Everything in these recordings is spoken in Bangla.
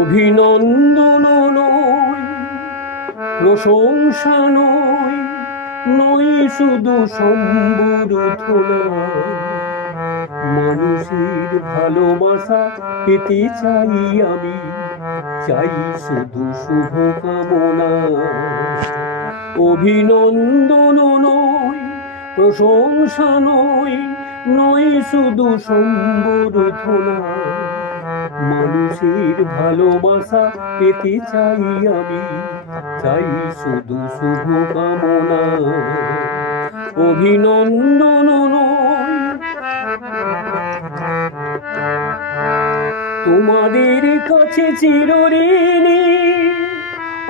অভিনন্দন নয়, প্রশংসা নয়, নয় শুধু সম্বর্ধনা। মানুষের ভালোবাসা পেতে চাই আমি, চাই শুধু শুভকামনা। অভিনন্দন নয়, প্রশংসা নয়, নয় শুধু সম্বর্ধনা। মানুষের ভালোবাসা পেতে চাই আমি, চাই শুধু শুভকামনা। অভিনন্দন নয়। তোমাদের কাছে চিরঋণী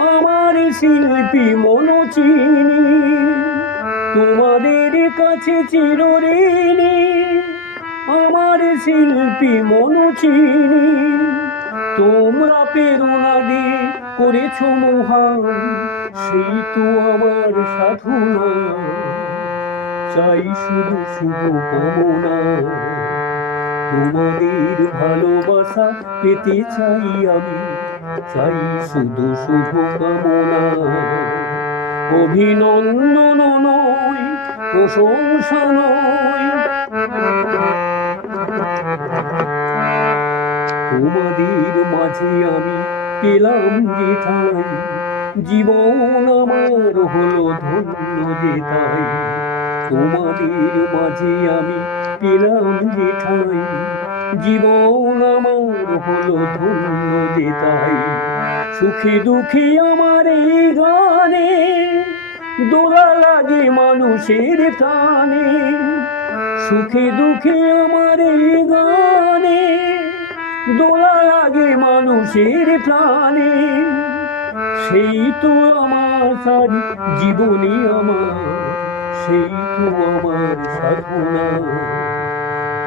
আমার শিল্পী মনোচিনি। তোমাদের কাছে চিরঋণী আমার শিল্পী মনোচিনি। তোমরা প্রেরণা দিয়ে করেছ মহান, সেই তো আমার সাধনা। চাই শুধু শুভকামনা। তোমাদের ভালোবাসা পেতে চাই আমি, চাই শুধু শুভকামনা। অভিনন্দন নয়, প্রশংসা নয়। তোমাদের মাঝে আমি পেলাম যে ঠাই, জীবন আমার হলো ধন্য যে তাই। তোমাদের মাঝে আমি পেলাম যে ঠাই, জীবন আমার হলো ধন্য যে তাই। সুখে দুঃখে আমার এই গানে দোলা লাগে মানুষের প্রাণে। সুখে দুঃখে আমার এই গানে দোলা লাগে মানুষের প্রাণে। সেই তো আমার সারি জীবনী আমার, সেই তো আমার সাধনা।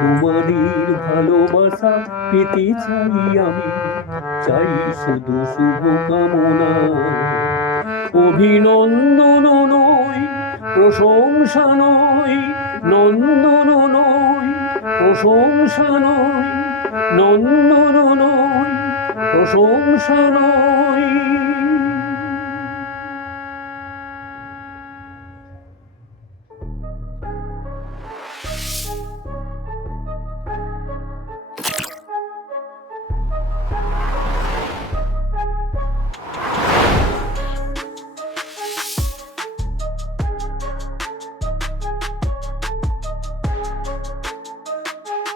তোমাদের ভালোবাসা পেতে চাই আমি, চাই শুধু শুভকামনা। অভিনন্দন নয়, প্রশংসা নয়, নন্দন নয়, প্রশংসা নয়, নন্দন নয়, প্রশংসা নয়।